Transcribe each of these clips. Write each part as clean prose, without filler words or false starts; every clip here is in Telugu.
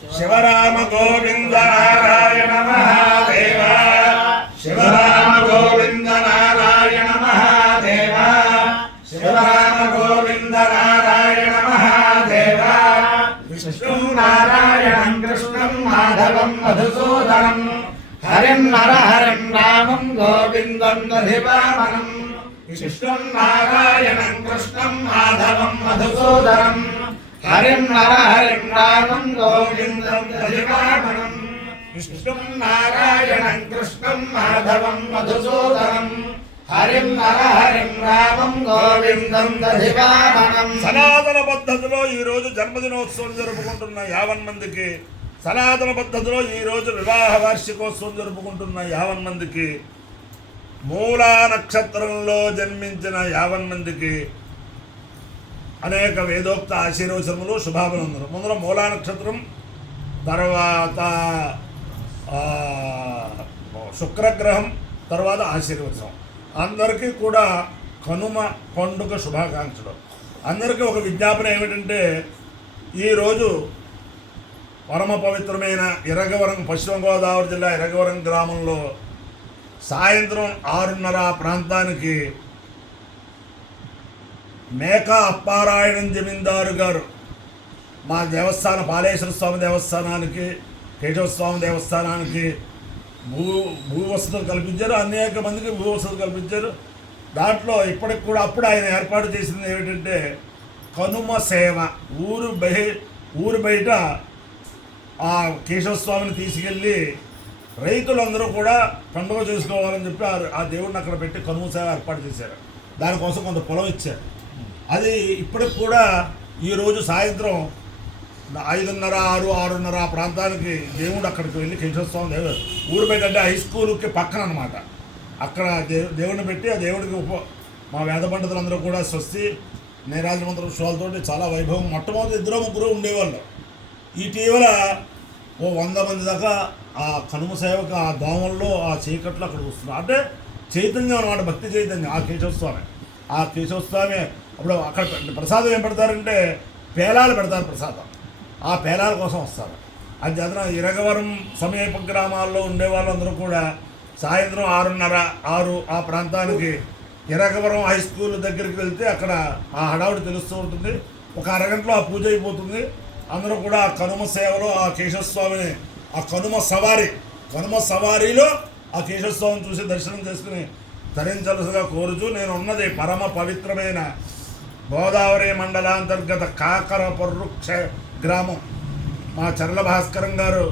శివరామ గోవింద నారాయణ మహాదేవ శివరామ గోవింద నారాయణ మహాదేవ శివరామ గోవింద నారాయణ మహాదేవ విష్ణు నారాయణం కృష్ణం మాధవం మధుసూదనం హరిం నరహరిం రామం గోవిందం దధివామనం విష్ణుం నారాయణం కృష్ణం మాధవం మధుసూదనం హరిం నరహరిం రామం గోవిందం దధివామనం విష్ణుం నారాయణం కృష్ణం మాధవం మధుసూదనం హరిం నరహరిం రామం గోవిందం దధివామనం. సనాతన పద్ధతిలో ఈరోజు జన్మదినోత్సవం జరుపుకుంటున్న 50 మందికి, సనాతన పద్ధతిలో ఈరోజు వివాహ వార్షికోత్సవం జరుపుకుంటున్న 50 మందికి, మూలా నక్షత్రంలో జన్మించిన 50 మందికి అనేక వేదోక్త ఆశీర్వచనములు శుభాభినందనలు. ముందర మూలా నక్షత్రం, తర్వాత శుక్రగ్రహం, తర్వాత ఆశీర్వచనం. అందరికీ కూడా కనుమ పండుగ శుభాకాంక్షలు. అందరికీ ఒక విజ్ఞాపన ఏమిటంటే, ఈరోజు పరమ పవిత్రమైన ఇరగవరం, పశ్చిమ గోదావరి జిల్లా ఇరగవరం గ్రామంలో సాయంత్రం 6:30 ప్రాంతానికి మేకా అప్పారాయణం జమీందారు గారు మా దేవస్థాన పాలేశ్వర స్వామి దేవస్థానానికి, కేశవస్వామి దేవస్థానానికి భూ వసతులు కల్పించారు. అనేక మందికి భూ వసతులు కల్పించారు. దాంట్లో ఇప్పటికి కూడా అప్పుడు ఆయన ఏర్పాటు చేసింది ఏమిటంటే కనుమ సేవ. ఊరు బయట ఆ కేశవస్వామిని తీసుకెళ్ళి రైతులందరూ కూడా పండుగ చేసుకోవాలని చెప్పి ఆ దేవుడిని అక్కడ పెట్టి కనుమ సేవ ఏర్పాటు చేశారు. దానికోసం కొంత పొలం ఇచ్చారు. అది ఇప్పటికి కూడా ఈరోజు సాయంత్రం 5:30, 6, 6:30 ప్రాంతానికి దేవుడు అక్కడికి వెళ్ళి కేశవస్వామి దేవుడు ఊరు బయట అంటే హై స్కూల్కి పక్కన అనమాట. అక్కడ దేవుడిని పెట్టి ఆ దేవుడికి మా వేద పండితులందరూ కూడా స్వస్తి నీరాజమంత్ర విషయాలతో చాలా వైభవం. మొట్టమొదటి 2-3 ఉండేవాళ్ళు. ఇటీవల 100 మంది దాకా ఆ కనుమ సేవకు ఆ దోమల్లో ఆ చీకట్లో అక్కడికి వస్తున్నారు. అంటే చైతన్యం అనమాట, భక్తి చైతన్యం. ఆ కేశవస్వామి అప్పుడు అక్కడ ప్రసాదం ఏం పెడతారంటే పేలాలు పెడతారు ప్రసాదం. ఆ పేలాల కోసం వస్తారు. అది చేతన ఇరగవరం సమీప గ్రామాల్లో ఉండే వాళ్ళందరూ కూడా సాయంత్రం 6:30, 6 ఆ ప్రాంతానికి ఇరగవరం హై స్కూల్ దగ్గరికి వెళ్తే అక్కడ ఆ హడావుడి తెలుస్తూ ఉంటుంది. ఒక అరగంటలో ఆ పూజ అయిపోతుంది. అందరూ కూడా ఆ కనుమ సేవలో ఆ కేశవస్వామిని, ఆ కనుమ సవారీలో ఆ కేశవస్వామిని చూసి దర్శనం చేసుకుని తరించలసుగా కోరుచు, నేను ఉన్నది పరమ పవిత్రమైన గోదావరి మండలాంతర్గత కాకరపర్రు గ్రామం. మా చర్ల భాస్కరం గారు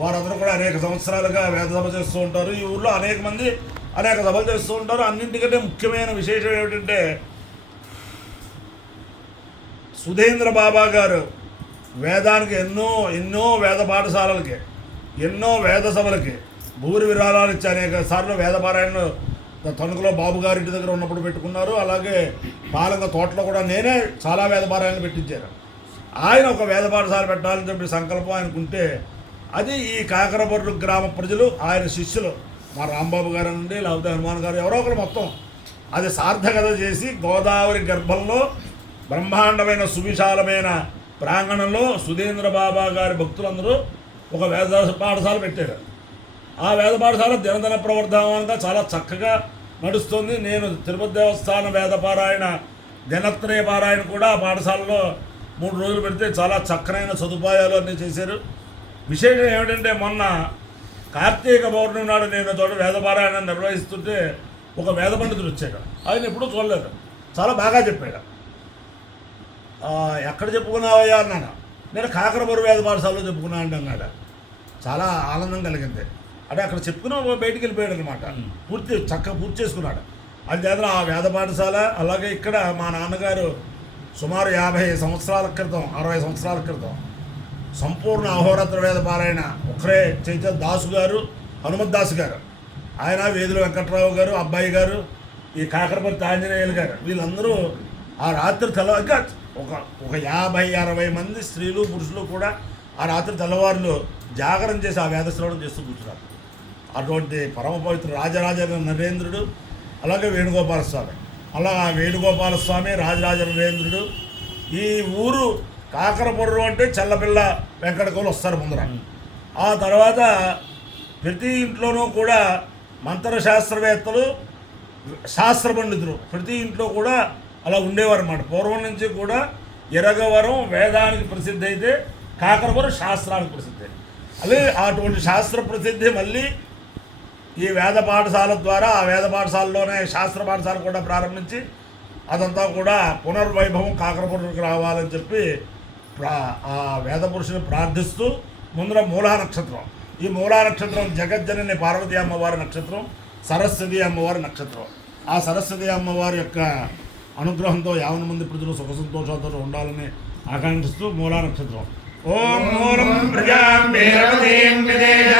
వారందరూ కూడా అనేక సంవత్సరాలుగా వేద సభ చేస్తూ ఉంటారు. ఈ ఊళ్ళో అనేక మంది అనేక సభలు చేస్తూ ఉంటారు. అన్నింటికంటే ముఖ్యమైన విశేషం ఏమిటంటే సుధేంద్ర బాబా గారు వేదానికి ఎన్నో వేద పాఠశాలలకి, ఎన్నో వేద సభలకి భూరి విరాళాలు ఇచ్చి అనేక సార్లు వేద పారాయణలు తణుకులో బాబు గారి ఇంటి దగ్గర ఉన్నప్పుడు పెట్టుకున్నారు. అలాగే పాలంగ తోటలో కూడా నేనే చాలా వేద పారాయణలు పెట్టించాను. ఆయన ఒక వేద పాఠశాల పెట్టాలని చెప్పి సంకల్పం ఆయనకుంటే అది ఈ కాకరపర్రు గ్రామ ప్రజలు, ఆయన శిష్యులు, మా రాంబాబు గారు నుండి లేకపోతే హనుమాన్ గారు ఎవరో ఒకరు మొత్తం అది సార్థకత చేసి గోదావరి గర్భంలో బ్రహ్మాండమైన సువిశాలమైన ప్రాంగణంలో సుధేంద్ర బాబా గారి భక్తులందరూ ఒక వేద పాఠశాల పెట్టారు. ఆ వేద పాఠశాల దినదిన ప్రవర్ధమానంగా చాలా చక్కగా నడుస్తుంది. నేను తిరుపతి దేవస్థాన వేద పారాయణ, దినత్రయ పారాయణ కూడా ఆ పాఠశాలలో 3 రోజులు పెడితే చాలా చక్కనైన సదుపాయాలు అన్నీ చేశారు. విశేషం ఏమిటంటే మొన్న కార్తీక పౌర్ణమి నాడు నేను చోట వేద పారాయణ నిర్వహిస్తుంటే ఒక వేద పండితుడు వచ్చాడు. ఆయన ఎప్పుడూ చూడలేదు, చాలా బాగా చెప్పాడు. ఎక్కడ చెప్పుకున్నావయ్యా అన్నాను. నేను కాకరపర్రు వేద పాఠశాలలో చెప్పుకున్నా అంటే అన్నాడు. చాలా ఆనందం కలిగింది. అంటే అక్కడ చెప్పుకున్నా బయటికి వెళ్ళిపోయాడు అనమాట. చక్కగా పూర్తి చేసుకున్నాడు. అది చేత ఆ వేద పాఠశాల, అలాగే ఇక్కడ మా నాన్నగారు సుమారు 50 సంవత్సరాల క్రితం, 60 సంవత్సరాల క్రితం సంపూర్ణ అహోరాత్ర వేద పారాయణ ఒకరే చైతన్య దాసు గారు, హనుమత్ దాసు గారు, ఆయన వేదుల వెంకట్రావు గారు, అబ్బాయి గారు, ఈ కాకరపర్తి ఆంజనేయులు గారు, వీళ్ళందరూ ఆ రాత్రి తెల్లవారుగా ఒక 50-60 మంది స్త్రీలు పురుషులు కూడా ఆ రాత్రి తెల్లవారులు జాగరణ చేసి ఆ వేద శ్రవణం చేస్తూ కూర్చున్నారు. అటువంటి పరమ పవిత్ర రాజరాజ నరేంద్రుడు, అలాగే వేణుగోపాల స్వామి, అలా వేణుగోపాల స్వామి, రాజరాజ నరేంద్రుడు, ఈ ఊరు కాకరపుర్రు అంటే చల్లపిల్ల వెంకటకవులు వస్తారు ముందర. ఆ తర్వాత ప్రతి ఇంట్లోనూ కూడా మంత్రశాస్త్రవేత్తలు, శాస్త్ర పండితులు ప్రతి ఇంట్లో కూడా అలా ఉండేవారు అన్నమాట. పూర్వం నుంచి కూడా ఇరగవరం వేదానికి ప్రసిద్ధి అయితే కాకరపురం శాస్త్రానికి ప్రసిద్ధి. అదే అటువంటి శాస్త్ర ప్రసిద్ధి మళ్ళీ ఈ వేద పాఠశాల ద్వారా, ఆ వేద పాఠశాలలోనే శాస్త్ర పాఠశాల కూడా ప్రారంభించి అదంతా కూడా పునర్వైభవం కాకరపురంకి రావాలని చెప్పి ఆ వేద పురుషుని ప్రార్థిస్తూ ముందర మూలా నక్షత్రం, ఈ మూలా నక్షత్రం జగజ్జనని పార్వతీ అమ్మవారి నక్షత్రం, సరస్వతి అమ్మవారి నక్షత్రం. ఆ సరస్వతి అమ్మవారి యొక్క అనుగ్రహంతో 50 మంది ప్రజలు సుఖ సంతోషాలతో ఉండాలని ఆకాంక్షిస్తూ మూలా నక్షత్రం. ఓం మూలం ప్రజాం వీరవతీం విదేశ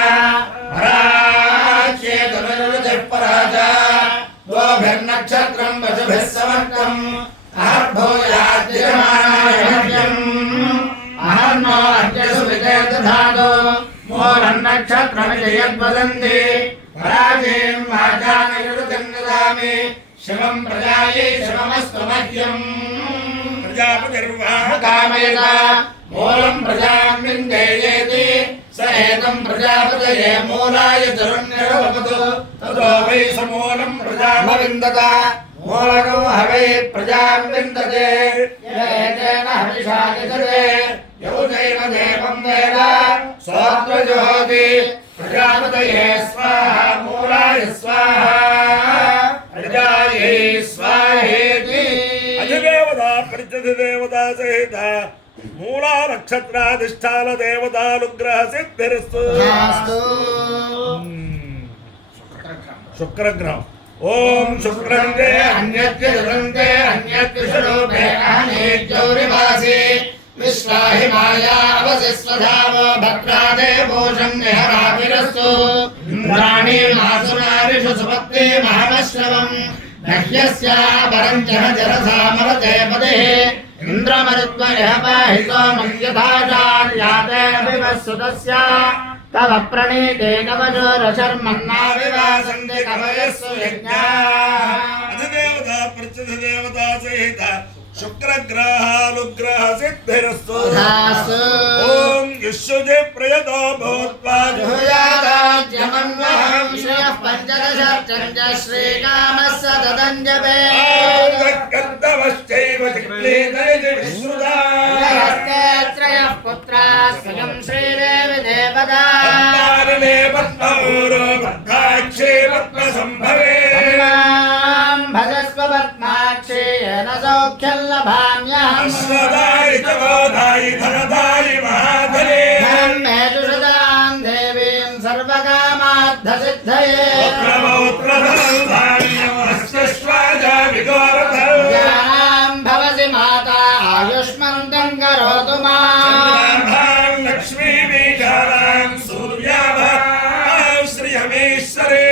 పరాచేతమరుజపరాజా గోభిర్నక్షత్రం వశభిః సమర్కం అహర్భోయాద్యమానాయం అహర్నో అర్జసు విజయదధాదో మూలం నక్షత్రమితి యద్వదంతి పరాజేం వాచానయురుతన్నదామి శివం ప్రజాయే శివమస్తు మహ్యం ప్రజాపతిర్వాహకామయత మూలం ప్రజాం విందేయేతి స ఏకం ప్రజాపతయే మూలాయ తరుణ్యరవపతు తతో వై సమూలం ప్రజామవిందత మూలకం హవై ప్రజాం విందతే ఏతేన హవిషా యజతే యౌజైవ దేవం వేద సోత్రజోతి ప్రజాపతయే స్వాహా మూలాయ స్వాహా ప్రజాయే స్వాహేతి. అధిదేవతా ప్రత్యధిదేవతా సహిత మూలా నక్షత్రాధిష్టాన దేవతానుగ్రహ సిద్ధిరస్తు. శుక్రగ్రహం. ఓం శుక్రంతే అన్యత్య దురంతే అన్యత్య స్వరూపే అహనేత్యౌరివాసి విశ్వాహి మాయా అవసిస్వధావో భద్రాదే భూషం నిహరావిరస్తు ఇంద్రాణి మాసునారిషు సుపత్తి మహాశ్రవం నహ్యస్య పరంచన జరసామరతే పదే ఇంద్రమరుత్వయపాహితో మయ్యథాచార్యాతే అభివస్సుతస్య తవ ప్రణీతే కవచోరశర్మన్నా వివాసంతి కవయస్సు యజ్ఞా. అధిదేవత ప్రత్యధిదేవతా సహిత శుక్రగ్రహానుగ్రహ సిద్ధిరస్తు. ఓం విశ్వజే ప్రయతో భూత్వా జుహయాదాజ్యమన్వహం శ్రియః పంచదశర్చంచ శ్రీకామస్య తదంజపే కర్తవశ్చైవ చిక్లీతైతి విశ్రుదా త్రయః పుత్రాः స్వయం శ్రీదేవి దేవతా పద్మాననే పద్మౌరో పద్మాక్షే పద్మసంభవే భజస్వ పద్మాక్షే येन सौख्यं लभाम्यहम् सदायि तवोदायि धनदायि महाधने धर्मेषु सदां देवीं सर्वकामार्थसिद्धये ज्ञानां भवसि माता आयुष्मन्तं करोतु मां लक्ष्मीबीजानां सूर्याभां श्रियमेश्वरे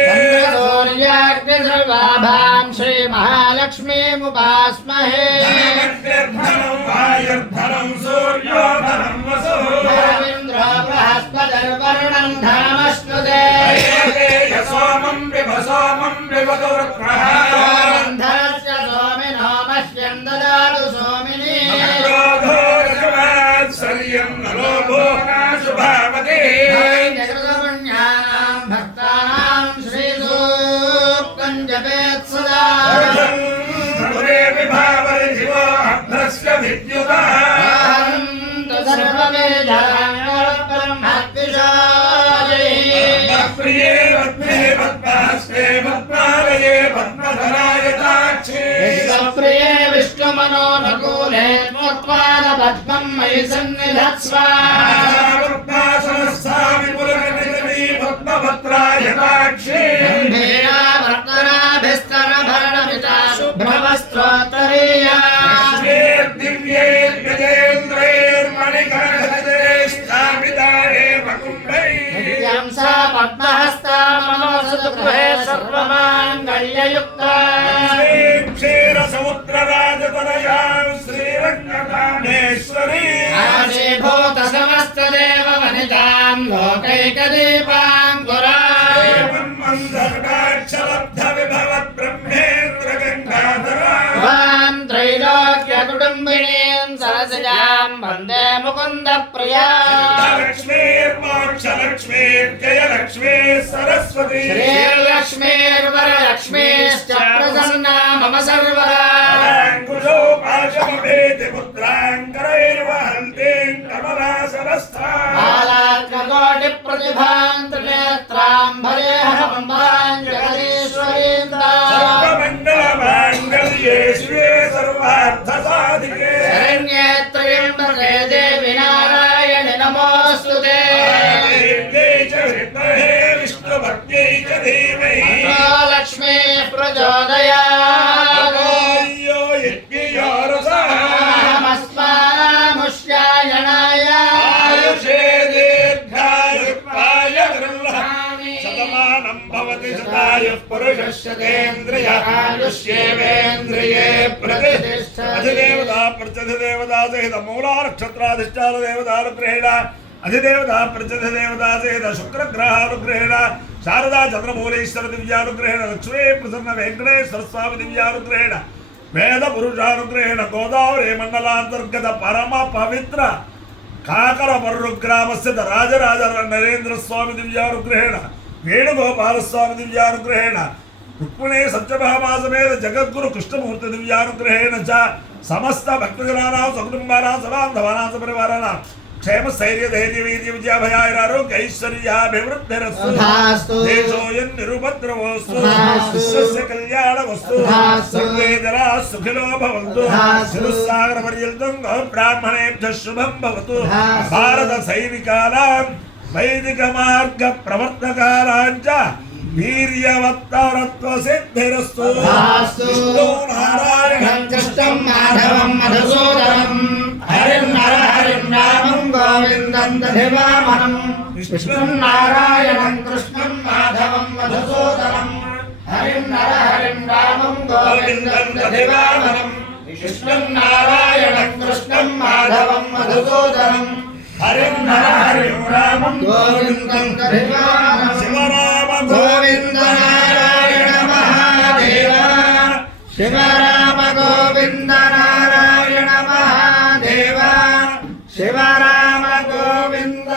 सूर्याग्निसर्वाभां श्री महालक्ष्मीमुपास्महे. धनं सूर्यो धनं वसुः इंद्रो बृहस्पतिर्वरुणं धनमश्नुते सोमं विभसोमं धनस्य सोमिनो मह्यं ददातु सोमिनी श्रियं नलोभो शुभावते जगदपुण्यानां भक्तानां श्रीसूक्तं जपेत् सदा प्रिये विष्णुमनोनुकूले पद्मं मयि सन्निधत्स्व भरणमिता शुभ्रवस्त्रोत्तरीया नित्यं सा पद्महस्ता मनोसतु गृहे सर्वमाङ्गल्ययुक्ता क्षीरसमुद्रराजतनयां श्रीरङ्गकामेश्वरी आशीभूत समस्तदेव वनितां लोकैकदीपाङ्कुरां त्रैलोक्यकुटुम्बिनीं सरसजां वन्दे मुकुन्दप्रिया लक्ष्मीर्मोक्षलक्ष्मीर्जयलक्ष्मी सरस्वती श्रीलक्ष्मीर्वरलक्ष्मीश्च प्रसन्ना मम सर्वदा अंकुशो पाशमभेति मुद्राङ्करैर्वहन्तीं कमलासनस्था बालार्ककोटिप्रतिभां त्रिनेत्रां भरेऽहमम्बां जगदीश्वरीन्द्रां सर्वमङ्गलमाङ्गल्ये शिवे सर्वार्थसाधिके शरण्ये त्र्यम्बके देवि नारायणि नमोऽस्तुते देव्यै च विद्महे विष्णुभक्त्यै च धीमहि लक्ष्मी प्रचोदयात् यो यज्ञयो रसः नमस्मामुष्यायणाय आयुषे दीर्घायुत्वाय शतमानं भवति शतायुः पुरुषस्येन्द्रिय आयुष्येवेन्द्रिये प्रतिष्ठति अधिदेवता प्रत्यधिदेवता सहित मूला नक्षत्राधिष्ठान देवतानुग्रहेण अधिदेवता प्रत्यधिदेवता सहित शुक्रग्रहानुग्रहेण शारदा चंद्रमौलेश्वर दिव्यानुग्रहेण लक्ष्मी प्रसन्न वेंकटेश्वर स्वामी दिव्यानुग्रहेण वेद पुरुषानुग्रहेण गोदावरी मंडलांतर्गत परम पवित्र काकर पर्रुग्रामस्य राजराज नरेंद्र स्वामी दिव्यानुग्रहेण वेणुगोपाल स्वामी दिव्यानुग्रहेण रुक्मिणी सत्यभामासमेत जगद्गुरु कृष्णमूर्ति दिव्यानुग्रहेण च समस्त भक्तजनानां सकुटुम्बानां सबान्धवानां सपरिवाराणां क्षेम स्थैर्य धैर्य वीर्य विद्याभयारोग्य ऐश्वर्याभिवृद्धिरस्तु देशोऽयं निरुपद्रवोऽस्तु विश्वस्य कल्याणमस्तु सर्वे जनाः सुखिनो भवन्तु चतुस्सागरपर्यन्तं ब्राह्मणेभ्यः शुभं भवतु भारत सैनिकानां वैदिक मार्ग प्रवर्तकानां च वीर्यवत्तरत्व सिद्धिरस्तु विष्णु नारायणं कृष्णं माधवं मधुसूदनं हरिं रामं गोविन्दं दधिवामनं विष्णुं नारायणं कृष्णं माधवं मधुसूदनं हरिं रामं गोविन्दं दधिवामनं विष्णुं नारायणं कृष्णं माधवं मधुसूदनं हरिं रामं गोविन्दं दधिवामनं शिवराम गोविन्द नारायण महादेव शिवराम गोविन्द नारायण महादेव शिवराम गोविन्द